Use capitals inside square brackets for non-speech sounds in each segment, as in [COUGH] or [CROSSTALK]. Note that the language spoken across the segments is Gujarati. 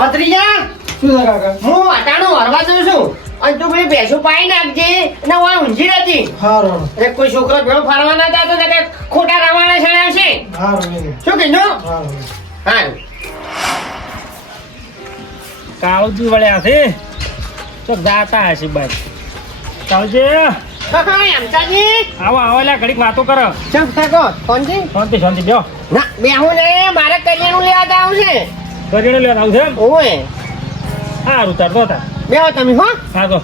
ભત્રીજા શું છે કાકા? હું અટાણું હરવા જઉં છું. અને તું ભાઈ ભેંસો પાઈ નાખજે. ને હું ઊંઝી હતી હારો અરે કોઈ છોકરો ભેળો ફરવા ના હતા તો કે ખોટા રવાના છણાવશે છે હારો શું કીધું? હારો હારું. કાળજી વળ્યા છે. તો જાતા હશે બાઈ કાળજી. હા, હા, અમતાજી આવો આવો લ્યા ઘડીક વાતો કરો. ચમ થાકો કોણજી શાંતિ શાંતિ બેહો ના બે હું ને મારે કરિયાણું લેવા જાવ છે. કરીને લેવા આવું છે એમ? ઓય. સારું તાર તો તાર. બે તમે હો. હા તો.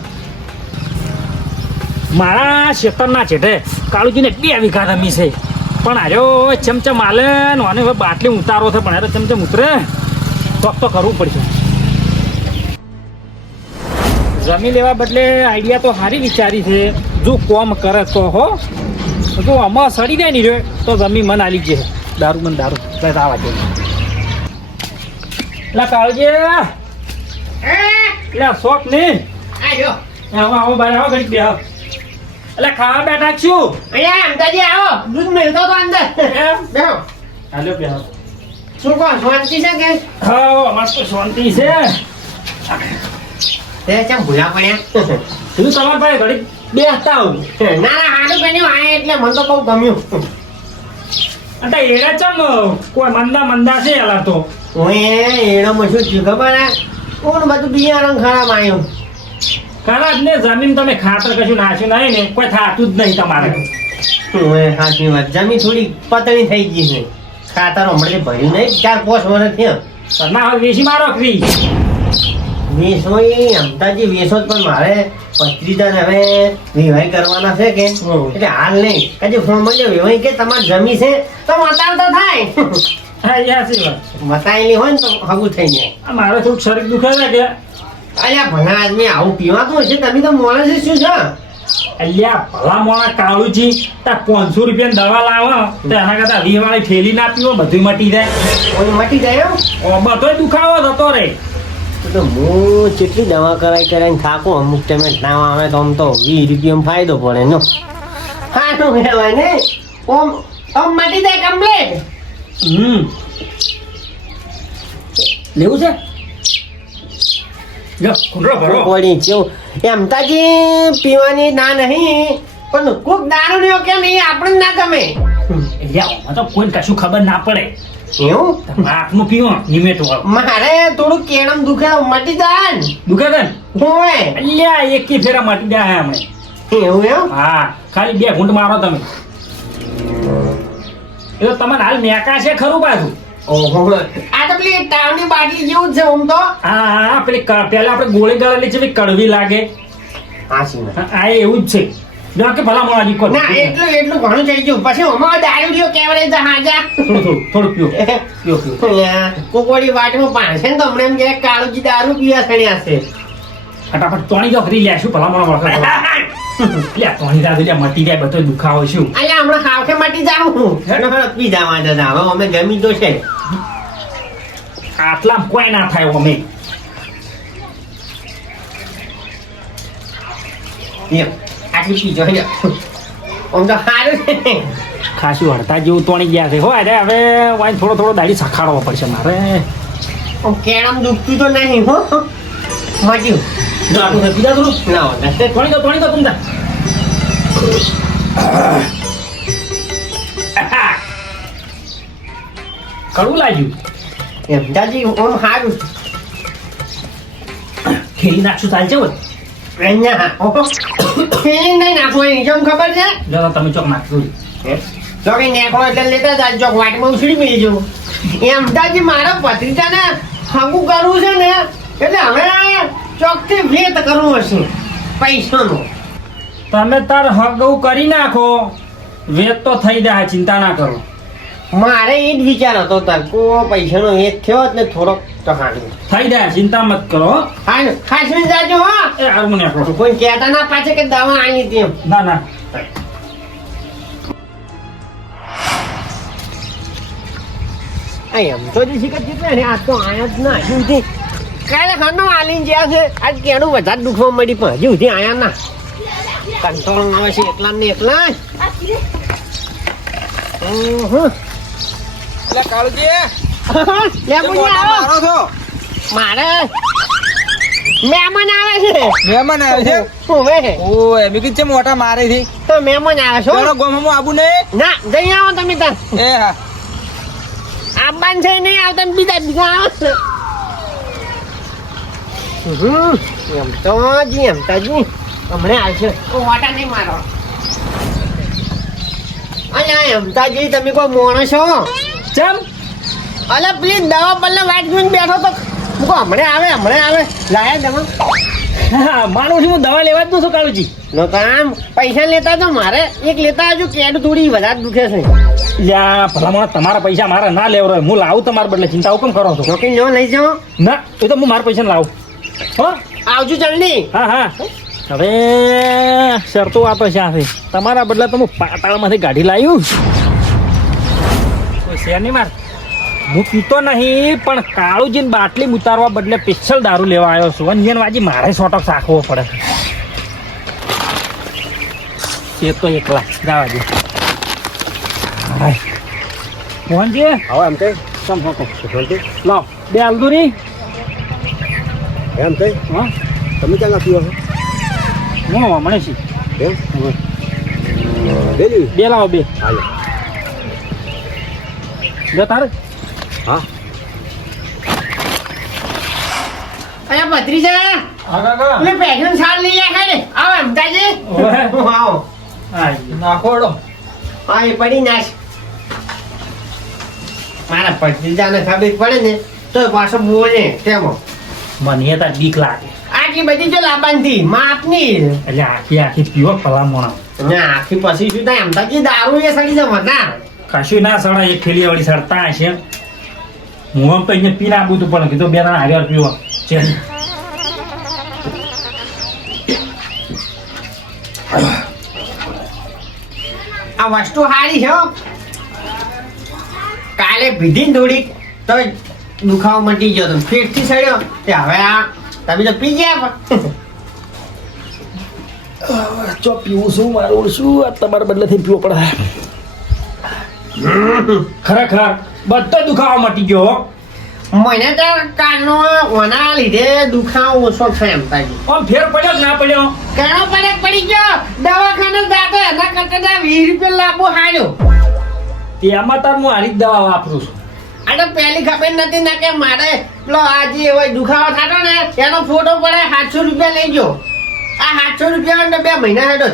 મારા શેતરના છેટે કાળુજીને બે વીઘા રમી છે. પણ આર્યો ચમચમ હાલે ને હવે બાટલી ઉતારો છે પણ અરે ચમચમ ઉતરે. તો તો કરવું પડશે. જમી લેવા બદલે આઈડિયા તો સારી વિચારી છે. જો કોમ કરે તો હો. જો આમાં સડી જાય રે તો જમી મન આલી ગયે દારૂ મન દારૂ. બસ આવા છે. એટલે કાળજી એટલે શોખ નહીં. આજો. આવો આવો બાર આવો ઘડીક બેહો. એટલે ખાવા બેઠા છું? અહીંયા અમતાજી આવો. દૂધ મેળતો તો અંદર? બેહો. હાલો બેહો. શું કહો શાંતિ છે કે? હા અમાર તો શાંતિ છે. તે ચમ ભૂલા પડ્યા? તું તમાર ભાઈ ઘડીક બેસતા આવું. ના ના હાડું બન્યું. આ એટલે મને તો બહુ ગમ્યું. અને એડા ચમ કોઈ મંદા મંદા છે એલા તો? ઓય એડો શું થયું ખબર હે? કોણ બધું બિયારણ ખરાબ આવ્યું ખરાબ ને જમીન તમે ખાતર કશું નાખ્યું નહીં ને કોઈ થાતું જ નહીં તમારે. ઓય સાચી વાત. જમીન થોડી પતળી થઈ ગઈ છે. ખાતર હમણાં ભર્યું નહીં ચાર પાંચ વર્ષ થયા. પણ ના હવે વેસી મારો ક્રી વેસો એ અમતાજી વેસો પણ મારે. પત્રીજાને હવે વિવાહ કરવાના છે કે? એટલે હાલ નહીં. કદી ફોન મળ્યો વિવાહ કે તમારી જમી છે? તો મતાલ તો થાય. [LAUGHS] હા વાત મતાયેલી હોય ને તો હગું થઈ જાય. આ મારે થોડુંક શરીર દુખે છે કે? અલ્યા ભલા આદમી આવું પીવાતું હશે તમે તો માણસ શું છો? અલ્યા ભલા મોણા કાળુજી તા પાંચસો રૂપિયાની દવા લાવો તો એના કરતા વીસ વાળી ના પીવો બધું મટી જાય. કોઈ મટી જાય એમ? ઓ બધોય દુખાવો થતો રે. તો હું કેટલી દવા કરાઈ કરાઈને થાકો અમુક ટાઈમે ના આવે તો આમ તો વીસ રૂપિયા ફાયદો પડે નો. હા તો કહેવાય ને. ઓમ ઓમ મટી જાય કમ્પ્લીટ હમ. લેવું છે? જો ખુંડરો ભરો. પડી કેવું એમ તાજી પીવાની ના નહીં પણ કોક દારૂ લ્યો કે નહીં આપણે ના ગમે. લ્યા તો કોઈ કશું ખબર ના પડે. એવું? આપનું પીવો નિમેટ મારે થોડું કેળમ દુખે મટી જાય ને દુખે છે ને હોય અલ્યા એકી ફેરા મટી જાય અમે. એવું એમ? હા ખાલી બે ઘૂંટ મારો તમે. એ તો તમારે હાલ મેકા છે ખરું પાછું. ઓહો. આ તો પેલી તાવની બાટલી જેવું જ છે આમ તો. હા હા હા, પેલી પેલા આપણે ગોળી ગળેલી છે કડવી લાગે. હા, આ એવું જ છે. જો કે ભલા મોડા ના એટલું એટલું ઘણું થઈ ગયું. પછી અમારે દારૂ લ્યો કેવરે હાજા? થોડું થોડું પીઓ. [LAUGHS] પીઓ પીઓ કોકોડી વાટમાં ને તમને એમ કે કાળુજી દારૂ પીવા સણ્યા છે. ફટાફટ તોણી જો ફરી લેશું ભલા મોડા વળખા [LAUGHS] લે તોણી દાદુ એટલે મટી જાય બધો દુખાવો શું? અલ્યા હમણાં ખાવખે મટી જાવ હું? હેડો હેડો પી જવા દાદા હવે અમે ગમી તો છે. આટલા કોઈ ના થાય અમે. આટલી પીજો હેડો આમ તો સારું છે. ખાસું હડતા જેવું તોણી ગયા છે. હો અરે હવે વાંઈ થોડો થોડો દાડી સખાડવો પડશે મારે. કેળમ દુખતું તો નહીં હો. મટ્યું જો આટલું થઈ બીજા થોડું ના હોતા તોણી દો તોણી દો તુમતા. કડવું લાગ્યું. એમ દાદી આમ સારું ખેલી નાખશું ચાલશે હોય અહીંયા ઓહો. ફીલિંગ નહીં નાખવાની જેમ ખબર છે? તમે ચોક નાખજો જો કઈ નેકળો એટલે લેતા જાય ચોક વાટમાં ઉછળી મેળજો એમ દાદી મારા ભત્રીજાને હગું કરવું છે ને એટલે હવે ચોકથી વેત કરવું હશે પૈસાનો. તમે તાર હગવું કરી નાખો. વેત તો થઈ જાય ચિંતા ના કરો. મારે એ જ વિચાર હતો તાર કો પૈસાનો વેત થયો ને થોડોક તો હાડું થઈ જાય ચિંતા મત કરો. હા ખાસી જાજો હા. એ હારું નાખો કોઈ કહેતા ના પાછે કે દવા આની તેમ. ના ના. એમ તો જ શીખત કેટલા ને આ તો આયા જ ના સુધી કાલે ખાનો આલીન જ્યાં છે આજ કેડું વધારે દુખવા મળી પણ હજી સુધી આયા ના. કંટ્રોલ આવે છે એકલા ને એકલા. એટલે કાળુજી. [LAUGHS] લે તે આવો. મારો છો. મારે મહેમાન આવે છે. મહેમાન આવે છે? ઓવે વે? ઓ એમ કીધું છે મોટા મારે થી તો મહેમાન આવે છો? ચાલો ગોમમો આબુ ને ના જઈ આવો તમે તાર એ હા. આબાન છે નહીં આવતા બીજા બીજા આવે છે. એમ તો જી એમ તો જી. હમણાં આવશે ઓ વાટા નહીં મારો. અલ્યા તમે કોઈ મોણો છો ચમ? અલે પ્લીઝ દવા બદલે વાટ જોઈને બેઠો તો. મૂકો હમણાં આવે હમણાં આવે. લાયા દવા. હા માનું છું હું દવા લેવા જ નતું કાળુજી. નો કામ પૈસા લેતા તો મારે. એક લેતા આવજો કેડ થોડી વધારે દુખે છે. યા ભલામણ તમારા પૈસા મારા ના લેવો રહ્યો હું લાવું તમારા બદલે. ચિંતા હુકમ કરો છો? નોકરી નો લઈ જાઓ. ના એ તો હું મારા પૈસા લાવું. હો? આવજો જલ્દી. હા હા. હવે શરતો આપે તો શા તમારા બદલે તો હું પાતાળમાંથી ગાડી લાવ્યું કોઈ શેર નહીં માર. હું પીતો નહીં પણ કાળુજીને બાટલી ઉતારવા બદલે પિક્સલ દારૂ લેવા આવ્યો છું. અંજન વાજી મારે સોટક રાખવો પડે. એ તો એકલા. જવા દે. મોહનજી? હવે એમ કઈ લાવ. બે હલ્દુરી એમ થઈ હા. તમે ક્યાં પીવો છો હું મને છે. એમ? ડેલી? બે લાવો બે. હાલો. બે તારે? હા. અરે ભત્રીજા. અમે પેશન સાર લઈ લે ખાલી આવો એમ તાજી આવો. નાખોડો હા એ પડી નાશ મારા ભત્રીજાને ખબર પડે ને તો પાછો બોલે તેમાં મને તાર બીક લાગે આટલી બધી જો લાબાનથી માપની એટલે આખી આખી પીવો ભલામણ ના આખી પછી શું થાય એમ તાજી દારૂ એ સડી જવા ના કશું ના સડા એક થેલી વાળી સડતા હશે હું આમ તો અહીંયા પી આવું તું પણ કીધું બે ત્રણ હાર્યા પીવો છે આ વસ્તુ સારી છે હો. કાલે ભીધી ને થોડીક તો દુખાવો મટી ગયો તો પેટથી સડ્યો. તે હવે આ તમે તો પી ગયા પણ. ચો પીવું શું મારું શું? આ તમારા બદલેથી પીવો પડે. ખરેખર બધો દુખાવો મટી ગયો. મને તો કાનનો ઓના લીધે દુખાવો ઓછો છે એમ તાજી ઓમ ફેર પડ્યો ના પડ્યો? ઘણો પડે પડી ગયો. દવાખાને જાતો એના કરતા વીસ રૂપિયા લાભો હાર્યો તેમાં તાર હું જ દવા વાપરું છું. આ પેલી પહેલી ખબર નથી ના કે મારે પેલો આજે હોય દુખાવો થતો ને એનો ફોટો પડે સાતસો રૂપિયા લઈ ગયો. આ સાતસો રૂપિયા ને બે મહિના હેડો.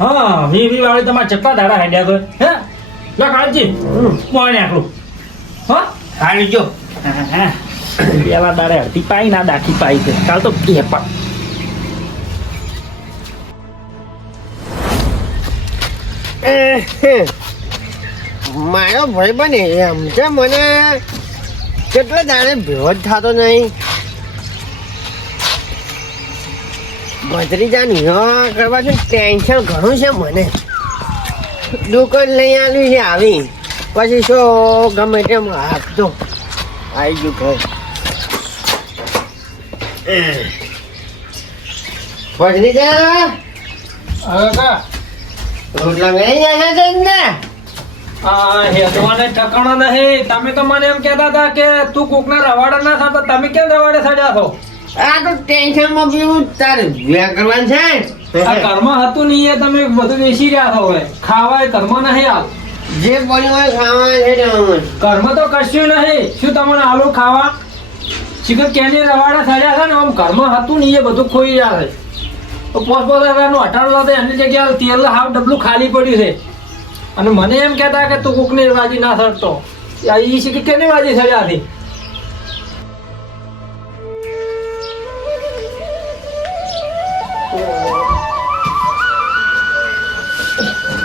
હા વી વી વાળી તમારે ચપ્પા દાડા હાડ્યા તો હે? લો કાળજી. મોણે આકડું હા? હારી જો પેલા દાડે અડધી પાઈ ના દાખી પાઈ છે. કાલ તો એ પણ મારો ભાઈ બને એમ છે મને કેટલા દાડે ભેળો જ થતો નહીં. ભત્રીજાની હિવા કરવા છે ટેન્શન ઘણું છે મને. દુકાન લઈ આવ્યું છે આવી. પછી શું ગમે તેમ આપતો. આવી ગયું ઘર. ભત્રીજા રોટલા મેળવી જાય છે ને આ હેદવાને ઠકાણો નહીં. તમે તો મને એમ કહેતા હતા કે તું કોકના રવાડા ના થતો તમે કેમ રવાડે સડ્યા છો? આ તો ટેન્શનમાં બીજું તારે વ્યા કરવાનું છે? આ કર્મ હતું નહીં એ તમે બધું બેસી રહ્યા છો હવે. ખાવાય ઘરમાં નહીં આ જે પડ્યું હોય ખાવાનું છે તો કશું નહીં. શું તમને આલુ ખાવા? શીખર કેને રવાડા સડ્યા છે ને આમ કર્મ હતું નહીં એ બધું ખોઈ રહ્યા છે. પોસ પોસ હજારનું અઠાણું હજાર એની જગ્યાએ તેલ હાફ ડબલું ખાલી પડ્યું છે. અને મને એમ કહેતા કે તું કોકની વાજી ના સરતો એ ઈ શીખી કેની વાજી સડ્યા ઠેરી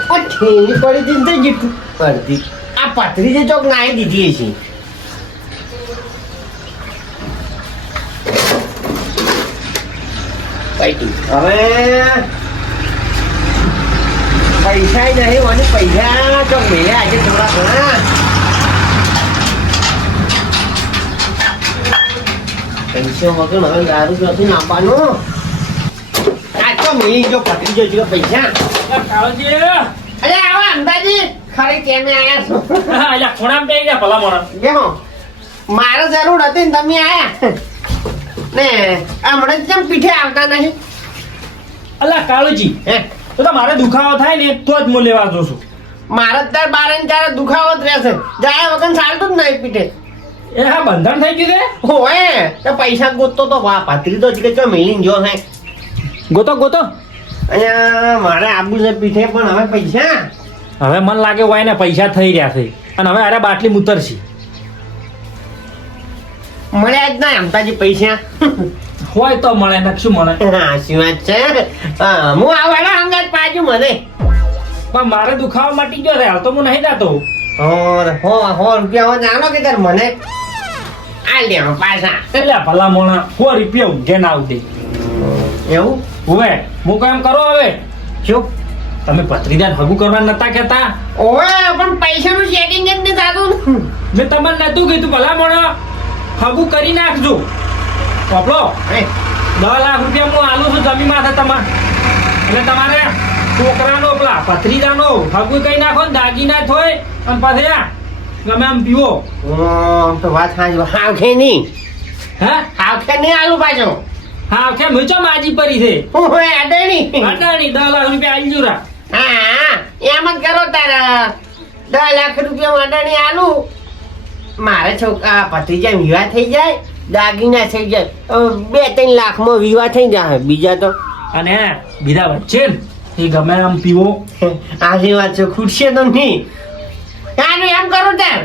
આ ઠેલી પડી દીધી જેટલું અડધી આ પથરી જે ચોક નાઈ દીધી છે હવે પૈસા નહીં મને પૈસા ચોક મળ્યા આજે થોડા ઘણા પૈસા વગર હવે દારૂ નથી નાખવાનું આ તો મળી જો પકડી જો પૈસા અરે આવો અંદાજી ખરી કેમે આયા છો એટલે ખોણામાં બેસી ગયા ભલા મોણા બેહો મારે જરૂર હતી ને તમે આયા ને આ મને કેમ પીઠે આવતા નહીં અલા કાળુજી હે તો મારે દુખાવો થાય ને તો જ હું લેવા જોઉં છું. મારે તાર બાર ને ત્યારે દુખાવો જ રહેશે. જાય વગર ચાલતું જ નહીં પીઠે એ હા બંધન થઈ ગયું છે? હોય. તો પૈસા ગોતતો તો વાહ પાતરી તો છે કે ચો મિલિંગ જો છે. ગોતો ગોતો. અહીંયા મારે આબુ છે પીઠે પણ હવે પૈસા? હવે મન લાગે હોય ને પૈસા થઈ રહ્યા છે. અને હવે અરે બાટલી ઉતરશે મળ્યા જ ના અમતાજી પૈસા. હોય તો મળે ને શું મળે? હા શું વાત છે. હું આ વાળા અંગાત પાજુ મને. પણ મારે દુખાવા મટી ગયો છે હાલ તો હું નહીં જાતો. ઓર હો હો રૂપિયા જાણો કે તાર મને. આ લે પાછા. એટલે ભલા મોણા હો રૂપિયા ઊંઘે ના આવતી એવું? હવે હું કામ કરો હવે? શું? તમે ભત્રીજાને હગું કરવા નતા કહેતા? ઓએ પણ પૈસાનું સેટિંગ જ નહીં થતું. મેં તમને નતું કીધું ભલા મોણા હગું કરી નાખજો. પપલો હે, દસ લાખ રૂપિયા હું આલું છું જમીન માથે તમારે એટલે તમારે છોકરાનો પેલા ભત્રીજાનો ફગુ કઈ નાખો ને દાગીના થોય અને પછી ગમે આમ પીવો તો વાત સાંજ હાવખે નહીં હે હાવખે નહીં આલુ પાછો હા કે મેચો માજી પરી છે ઓવે અડણી અડાણી દસ લાખ રૂપિયા આલી જુરા હા એમ જ કરો તારા દસ લાખ રૂપિયા અડાણી આલુ મારે છોકરા ભત્રીજા વિવાહ થઈ જાય દાગીના થઈ જાય. બે ત્રણ લાખમાં વિવાહ થઈ જાય. બીજા તો. અને બીજા વચ્ચે એ ગમે આમ પીવો. આજી વાત છે ખૂટશે તો નહીં. હારું એમ કરો તાર.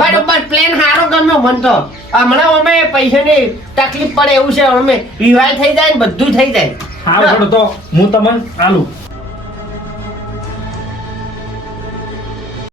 બરોબર પ્લેન સારો ગમ્યો મન તો. હમણાં અમે પૈસાની તકલીફ પડે એવું છે અમે વિવાહ થઈ જાય ને બધું થઈ જાય. હા તો હું તમને આલું.